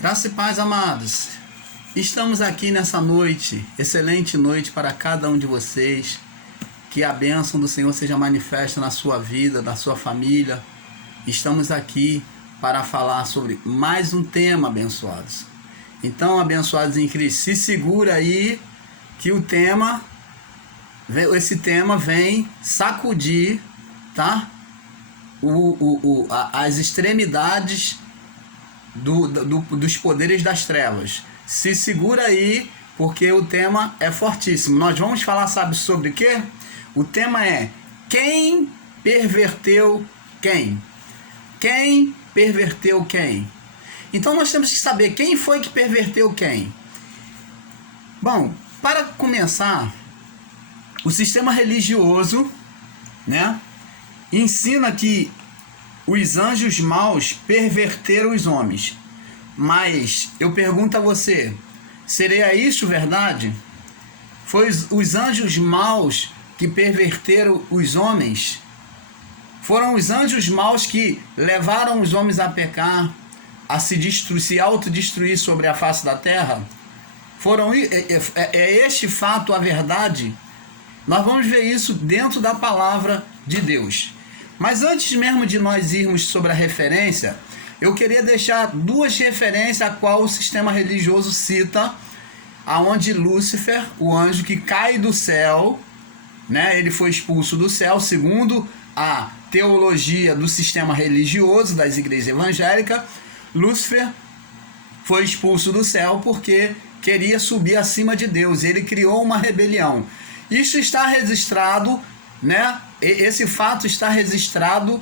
Graça e paz, amados. Estamos aqui nessa noite, excelente noite para cada um de vocês. Que a bênção do Senhor seja manifesta na sua vida, na sua família. Estamos aqui para falar sobre mais um tema, abençoados. Então, abençoados em Cristo, se segura aí que esse tema vem sacudir, tá? As extremidades dos poderes das trevas. Se segura aí, porque o tema é fortíssimo. Nós vamos falar, sabe sobre o quê? O tema é: quem perverteu quem? Quem perverteu quem? Então nós temos que saber quem foi que perverteu quem. Bom, para começar, o sistema religioso, né, ensina que os anjos maus perverteram os homens. Mas eu pergunto a você, seria isso verdade? Foi os anjos maus que perverteram os homens? Foram os anjos maus que levaram os homens a pecar, a se autodestruir sobre a face da terra? É este fato a verdade? Nós vamos ver isso dentro da palavra de Deus. Mas antes mesmo de nós irmos sobre a referência, eu queria deixar duas referências a qual o sistema religioso cita, aonde Lúcifer, o anjo que cai do céu, né, ele foi expulso do céu, segundo a teologia do sistema religioso das igrejas evangélicas. Lúcifer foi expulso do céu porque queria subir acima de Deus. Ele criou uma rebelião. Isso está registrado, né? Esse fato está registrado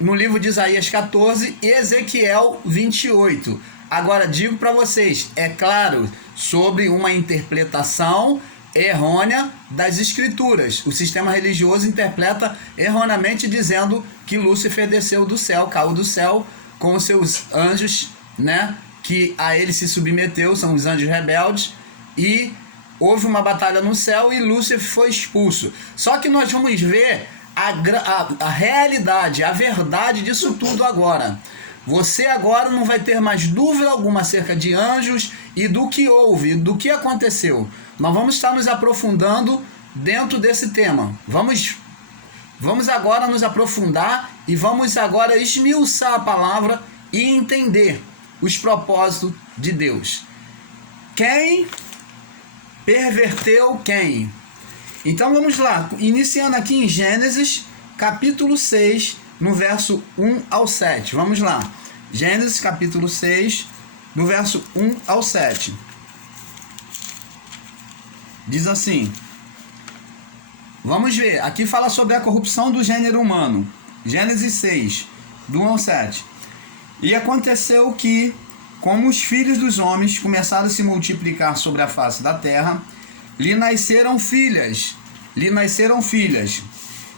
no livro de Isaías 14 e Ezequiel 28. Agora, digo para vocês, é claro, sobre uma interpretação errônea das escrituras. O sistema religioso interpreta erroneamente dizendo que Lúcifer desceu do céu, caiu do céu com os seus anjos, né, que a ele se submeteu, são os anjos rebeldes, e houve uma batalha no céu e Lúcifer foi expulso. Só que nós vamos ver a realidade, a verdade disso tudo agora. Você agora não vai ter mais dúvida alguma acerca de anjos e do que houve, do que aconteceu. Nós vamos estar nos aprofundando dentro desse tema. Vamos agora nos aprofundar e vamos agora esmiuçar a palavra e entender os propósitos de Deus. Quem perverteu quem? Então vamos lá, iniciando aqui em Gênesis, capítulo 6, no verso 1 ao 7. Vamos lá, Gênesis capítulo 6, no verso 1 ao 7. Diz assim, vamos ver, aqui fala sobre a corrupção do gênero humano. Gênesis 6, do 1 ao 7. E aconteceu que, como os filhos dos homens começaram a se multiplicar sobre a face da terra, lhe nasceram filhas.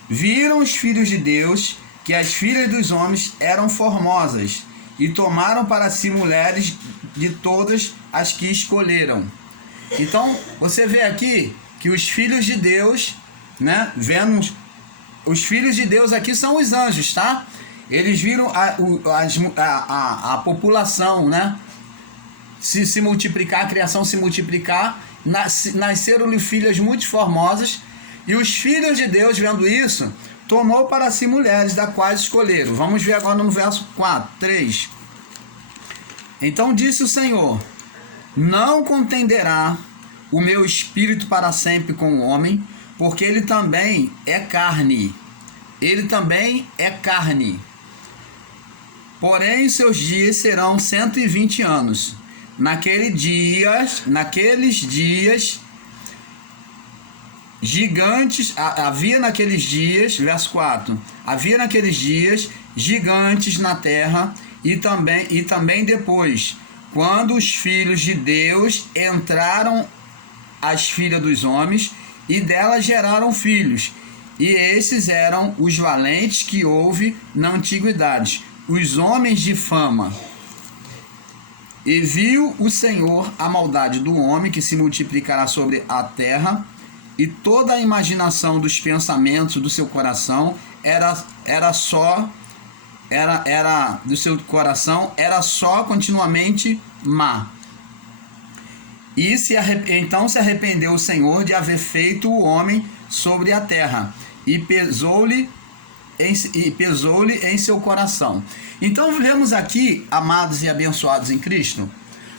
Viram os filhos de Deus que as filhas dos homens eram formosas e tomaram para si mulheres de todas as que escolheram. Então, você vê aqui que os filhos de Deus, né, os filhos de Deus aqui são os anjos, tá? Eles viram a população, né, se multiplicar, a criação se multiplicar, nasceram-lhe filhas muito formosas, e os filhos de Deus, vendo isso, tomou para si mulheres, da quais escolheram. Vamos ver agora no verso 3. Então disse o Senhor: não contenderá o meu espírito para sempre com o homem, porque ele também é carne. Porém, seus dias serão 120 anos. Naqueles dias, gigantes, havia naqueles dias, verso 4, havia naqueles dias gigantes na terra, e também depois, quando os filhos de Deus entraram as filhas dos homens, e delas geraram filhos, e esses eram os valentes que houve na antiguidade, os homens de fama. E viu o Senhor a maldade do homem que se multiplicará sobre a terra, e toda a imaginação dos pensamentos do seu coração era só era do seu coração era só continuamente má. E então se arrependeu o Senhor de haver feito o homem sobre a terra, e pesou-lhe em seu coração. Então vemos aqui, amados e abençoados em Cristo,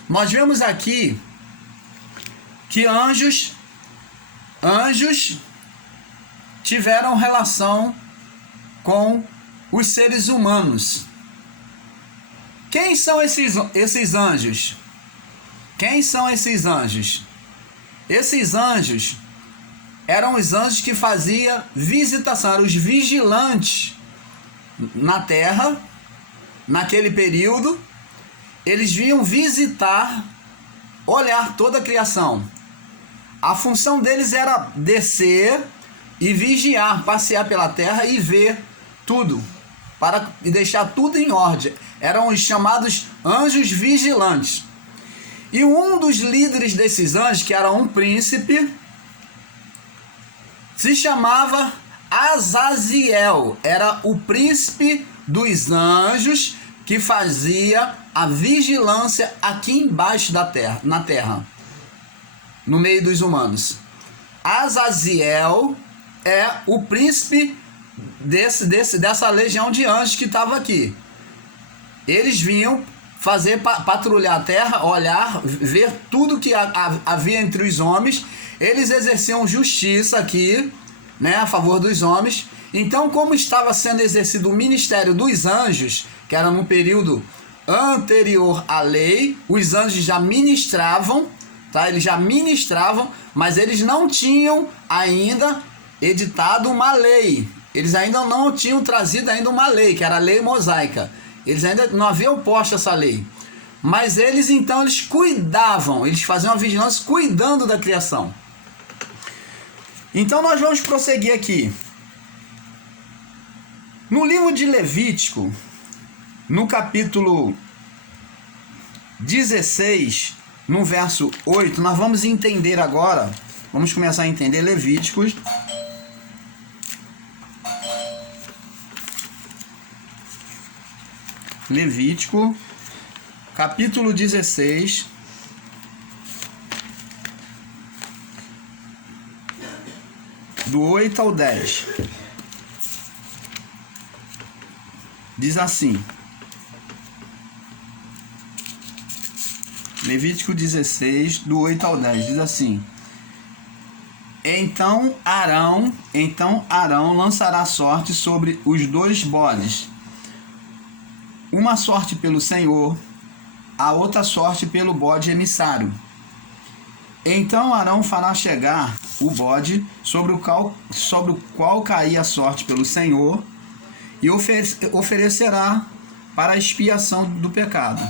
nós vemos aqui que anjos tiveram relação com os seres humanos. Quem são esses anjos? Quem são esses anjos? Esses anjos eram os anjos que faziam visitação, eram os vigilantes na terra, naquele período. Eles vinham visitar, olhar toda a criação. A função deles era descer e vigiar, passear pela terra e ver tudo, e deixar tudo em ordem. Eram os chamados anjos vigilantes. E um dos líderes desses anjos, que era um príncipe, se chamava Azaziel. Era o príncipe dos anjos que fazia a vigilância aqui embaixo da terra, na terra, no meio dos humanos. Azaziel é o príncipe dessa legião de anjos que estava aqui. Eles vinham patrulhar a terra, olhar, ver tudo que havia entre os homens. Eles exerciam justiça aqui, né, a favor dos homens. Então, como estava sendo exercido o ministério dos anjos, que era no período anterior à lei, os anjos já ministravam, tá? Eles já ministravam, mas eles não tinham ainda editado uma lei. Eles ainda não tinham trazido ainda uma lei, que era a lei mosaica. Eles ainda não haviam posto essa lei. Mas eles cuidavam, eles faziam a vigilância cuidando da criação. Então nós vamos prosseguir aqui. No livro de Levítico, no capítulo 16, no verso 8, nós vamos entender agora, vamos começar a entender Levíticos. Levítico, capítulo 16, do 8 ao 10. Diz assim: Levítico 16, do 8 ao 10, diz assim: Então Arão lançará sorte sobre os dois bodes, uma sorte pelo Senhor, a outra sorte pelo bode emissário. Então Arão fará chegar o bode sobre o qual cair a sorte pelo Senhor, e oferecerá para a expiação do pecado.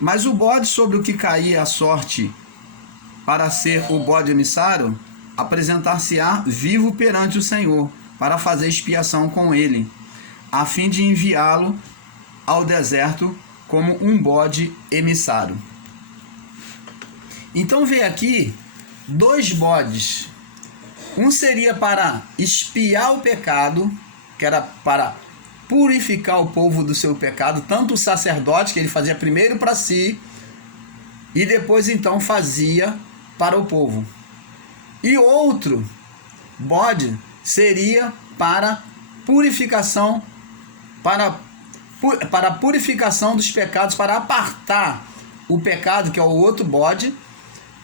Mas o bode sobre o que cair a sorte para ser o bode emissário, apresentar-se-á vivo perante o Senhor, para fazer expiação com ele, a fim de enviá-lo ao deserto como um bode emissário. Então vê aqui dois bodes. Um seria para expiar o pecado, que era para purificar o povo do seu pecado, tanto o sacerdote, que ele fazia primeiro para si, e depois então fazia para o povo. E outro bode seria para purificação, para a purificação dos pecados, para apartar o pecado, que é o outro bode,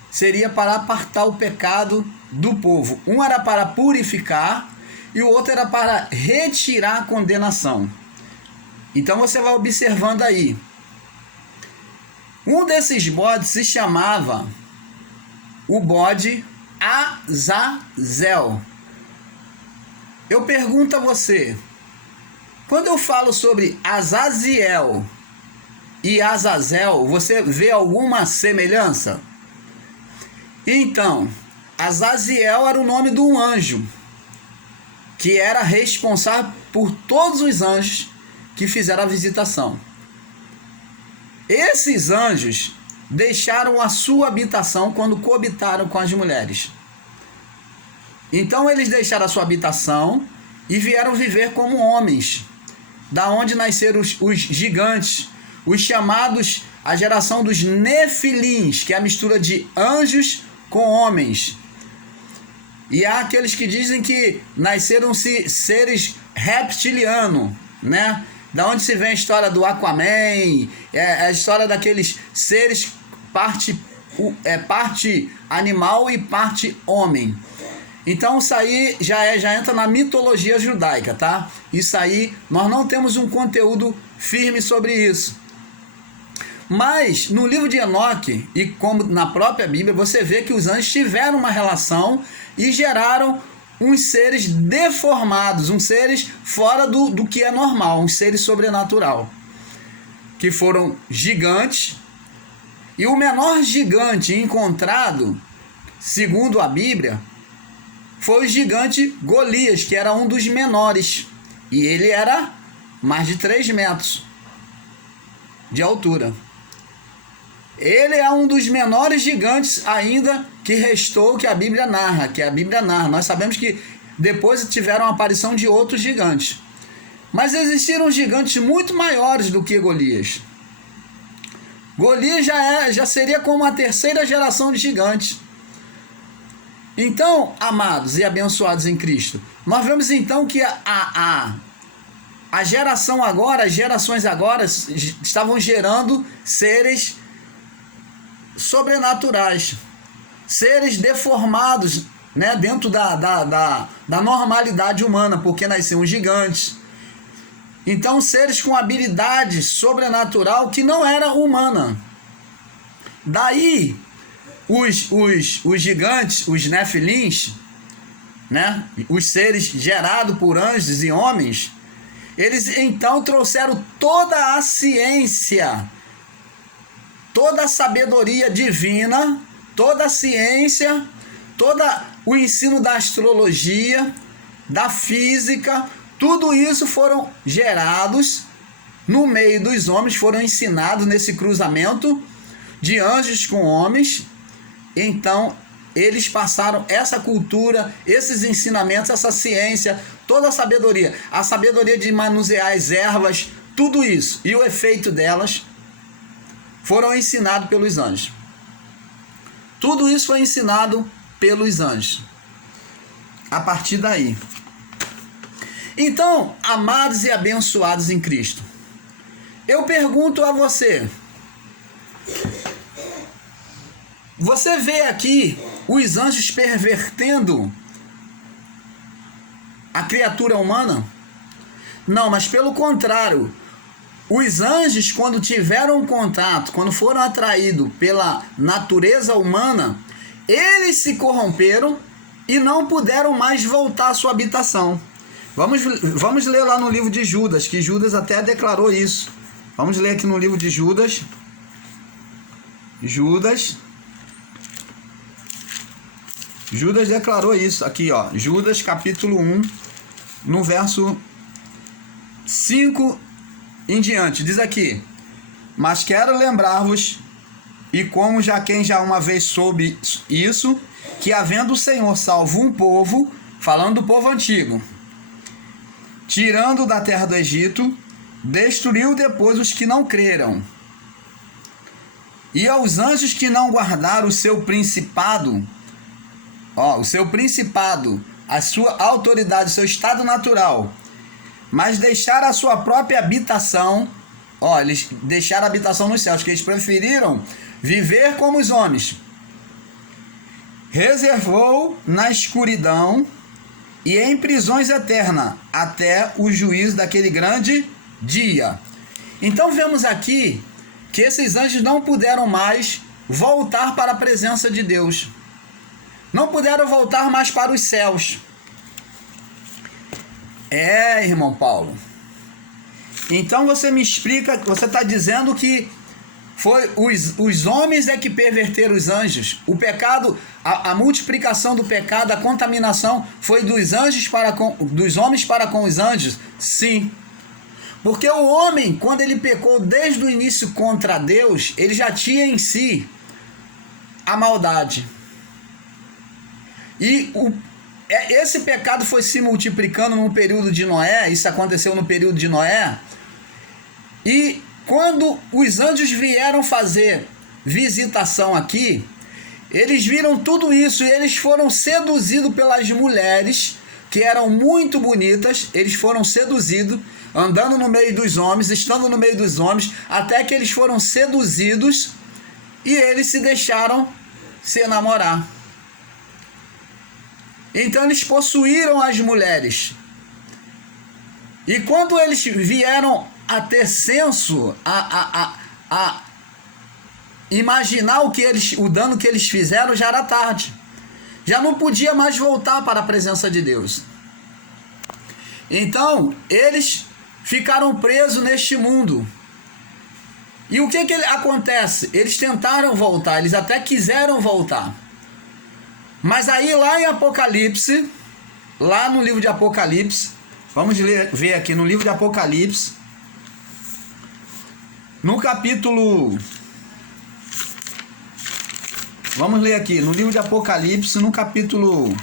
seria para apartar o pecado do povo. Um era para purificar e o outro era para retirar a condenação. Então você vai observando aí. Um desses bodes se chamava o bode Azazel. Eu pergunto a você, quando eu falo sobre Azaziel e Azazel, você vê alguma semelhança? Então, Azaziel era o nome de um anjo, que era responsável por todos os anjos que fizeram a visitação. Esses anjos deixaram a sua habitação quando coabitaram com as mulheres. Então eles deixaram a sua habitação e vieram viver como homens. da onde nasceram os gigantes, os chamados, a geração dos nefilins, que é a mistura de anjos com homens. E há aqueles que dizem que nasceram-se seres reptilianos, né? Da onde se vem a história do Aquaman, a história daqueles seres parte animal e parte homem. Então isso aí já entra na mitologia judaica, tá? Isso aí, nós não temos um conteúdo firme sobre isso. Mas no livro de Enoque, e como na própria Bíblia, você vê que os anjos tiveram uma relação e geraram uns seres deformados, uns seres fora do que é normal, uns seres sobrenatural, que foram gigantes. E o menor gigante encontrado, segundo a Bíblia, foi o gigante Golias, que era um dos menores. E ele era mais de 3 metros de altura. Ele é um dos menores gigantes ainda que restou, que a Bíblia narra. Nós sabemos que depois tiveram a aparição de outros gigantes. Mas existiram gigantes muito maiores do que Golias. Golias já seria como a terceira geração de gigantes. Então, amados e abençoados em Cristo, nós vemos então que a geração agora, as gerações agora estavam gerando seres sobrenaturais, seres deformados, né, dentro da normalidade humana, porque nasciam gigantes. Então, seres com habilidade sobrenatural que não era humana. Daí, os gigantes, os nefilins, né, os seres gerados por anjos e homens, eles então trouxeram toda a ciência, toda a sabedoria divina, toda a ciência, todo o ensino da astrologia, da física, tudo isso foram gerados no meio dos homens, foram ensinados nesse cruzamento de anjos com homens. Então, eles passaram essa cultura, esses ensinamentos, essa ciência, toda a sabedoria de manusear as ervas, tudo isso, e o efeito delas foram ensinados pelos anjos. Tudo isso foi ensinado pelos anjos. A partir daí. Então, amados e abençoados em Cristo, eu pergunto a você, você vê aqui os anjos pervertendo a criatura humana? Não, mas pelo contrário, os anjos, quando tiveram contato, quando foram atraídos pela natureza humana, eles se corromperam e não puderam mais voltar à sua habitação. Vamos ler lá no livro de Judas, que Judas até declarou isso. Vamos ler aqui no livro de Judas. Judas declarou isso aqui, ó. Judas capítulo 1, no verso 5 em diante. Diz aqui: mas quero lembrar-vos, e como quem já uma vez soube isso, que havendo o Senhor salvo um povo, falando do povo antigo, tirando da terra do Egito, destruiu depois os que não creram. E aos anjos que não guardaram o seu principado, a sua autoridade, o seu estado natural, mas deixaram a sua própria habitação, eles deixaram a habitação nos céus, que eles preferiram viver como os homens. Reservou na escuridão e em prisões eternas, até o juízo daquele grande dia. Então vemos aqui que esses anjos não puderam mais voltar para a presença de Deus. Não puderam voltar mais para os céus. Irmão Paulo. Então você me explica, você está dizendo que foi os homens que perverteram os anjos. O pecado, a multiplicação do pecado, a contaminação foi dos homens para com os anjos? Sim. Porque o homem, quando ele pecou desde o início contra Deus, ele já tinha em si a maldade. E esse pecado foi se multiplicando no período de Noé, isso aconteceu no período de Noé, e quando os anjos vieram fazer visitação aqui, eles viram tudo isso e eles foram seduzidos pelas mulheres, que eram muito bonitas, eles foram seduzidos, andando no meio dos homens, estando no meio dos homens, até que eles foram seduzidos e eles se deixaram se enamorar. Então eles possuíram as mulheres. E quando eles vieram a ter senso, a imaginar o dano que eles fizeram, já era tarde. Já não podia mais voltar para a presença de Deus. Então, eles ficaram presos neste mundo. E o que acontece? Eles tentaram voltar, eles até quiseram voltar. Mas aí lá em Apocalipse, lá no livro de Apocalipse, vamos ver aqui no livro de Apocalipse, no capítulo... Vamos ler aqui, no livro de Apocalipse, no capítulo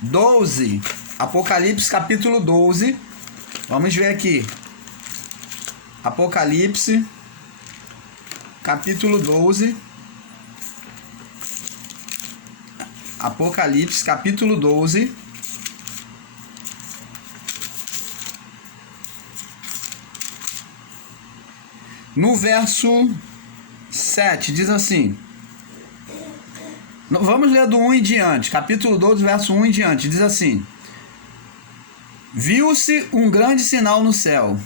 12, Apocalipse capítulo 12, vamos ver aqui, Apocalipse, capítulo 12, Apocalipse, capítulo 12, no verso 7, diz assim, vamos ler do 1 em diante, capítulo 12, verso 1 em diante, diz assim: viu-se um grande sinal no céu,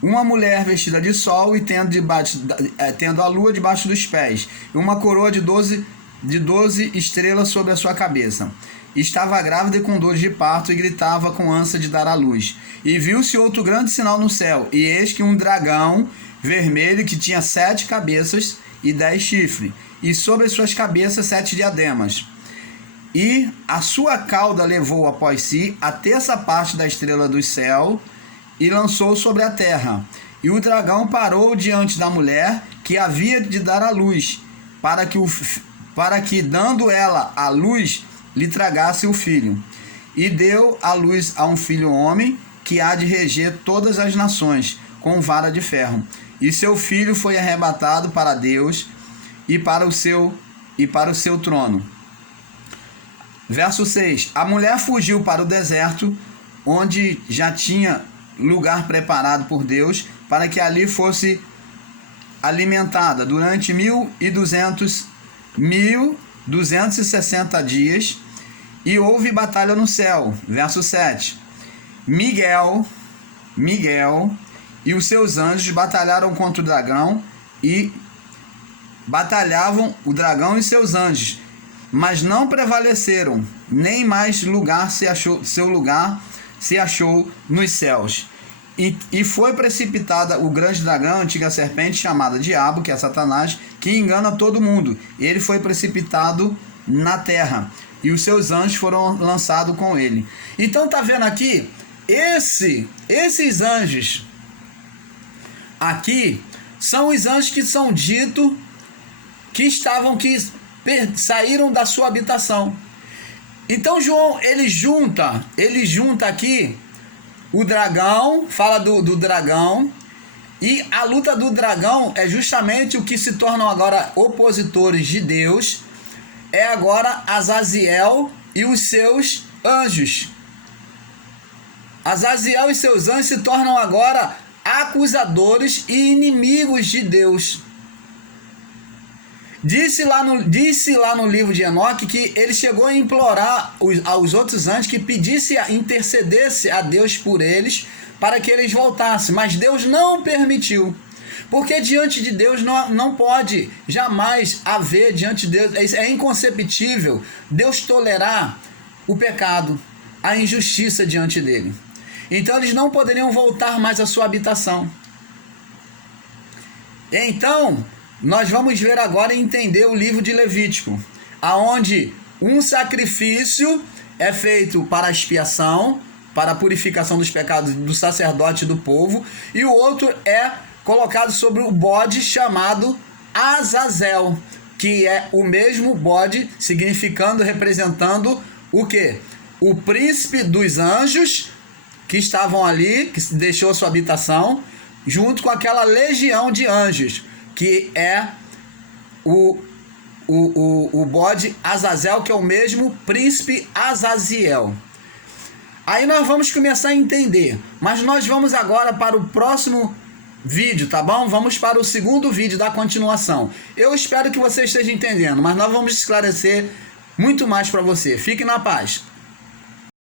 uma mulher vestida de sol e tendo a lua debaixo dos pés, e uma coroa de 12 estrelas sobre a sua cabeça. Estava grávida e com dores de parto e gritava com ânsia de dar à luz. E viu-se outro grande sinal no céu, e eis que um dragão vermelho que tinha 7 cabeças e 10 chifres, e sobre as suas cabeças 7 diademas. E a sua cauda levou após si a terça parte da estrela do céu e lançou sobre a terra. E o dragão parou diante da mulher que havia de dar à luz, para que dando ela a luz, lhe tragasse o filho. E deu à luz a um filho homem, que há de reger todas as nações, com vara de ferro. E seu filho foi arrebatado para Deus e para o seu trono. Verso 6. A mulher fugiu para o deserto, onde já tinha lugar preparado por Deus, para que ali fosse alimentada durante 1260 dias, e houve batalha no céu. Verso 7. Miguel e os seus anjos batalharam contra o dragão, e batalhavam o dragão e seus anjos, mas não prevaleceram, nem mais seu lugar se achou nos céus. E foi precipitada o grande dragão, a antiga serpente, chamada Diabo, que é Satanás, que engana todo mundo. Ele foi precipitado na terra, e os seus anjos foram lançados com ele. Então tá vendo aqui? Esses anjos aqui são os anjos que são ditos que saíram da sua habitação. Então João, ele junta aqui o dragão, fala do dragão, e a luta do dragão é justamente o que se tornam agora opositores de Deus, é agora Azaziel e os seus anjos. Azaziel e seus anjos se tornam agora acusadores e inimigos de Deus. Disse lá no livro de Enoque que ele chegou a implorar aos outros anjos que intercedesse a Deus por eles, para que eles voltassem, mas Deus não permitiu, porque diante de Deus não pode jamais haver, diante de Deus, é inconceptível Deus tolerar o pecado, a injustiça diante dele. Então eles não poderiam voltar mais à sua habitação. Então nós vamos ver agora e entender o livro de Levítico, aonde um sacrifício é feito para a expiação, para a purificação dos pecados do sacerdote e do povo, e o outro é colocado sobre o bode chamado Azazel, que é o mesmo bode, significando, representando o quê? O príncipe dos anjos que estavam ali, que deixou sua habitação, junto com aquela legião de anjos, que é o bode Azazel, que é o mesmo príncipe Azaziel. Aí nós vamos começar a entender, mas nós vamos agora para o próximo vídeo, tá bom? Vamos para o segundo vídeo da continuação. Eu espero que você esteja entendendo, mas nós vamos esclarecer muito mais para você. Fique na paz.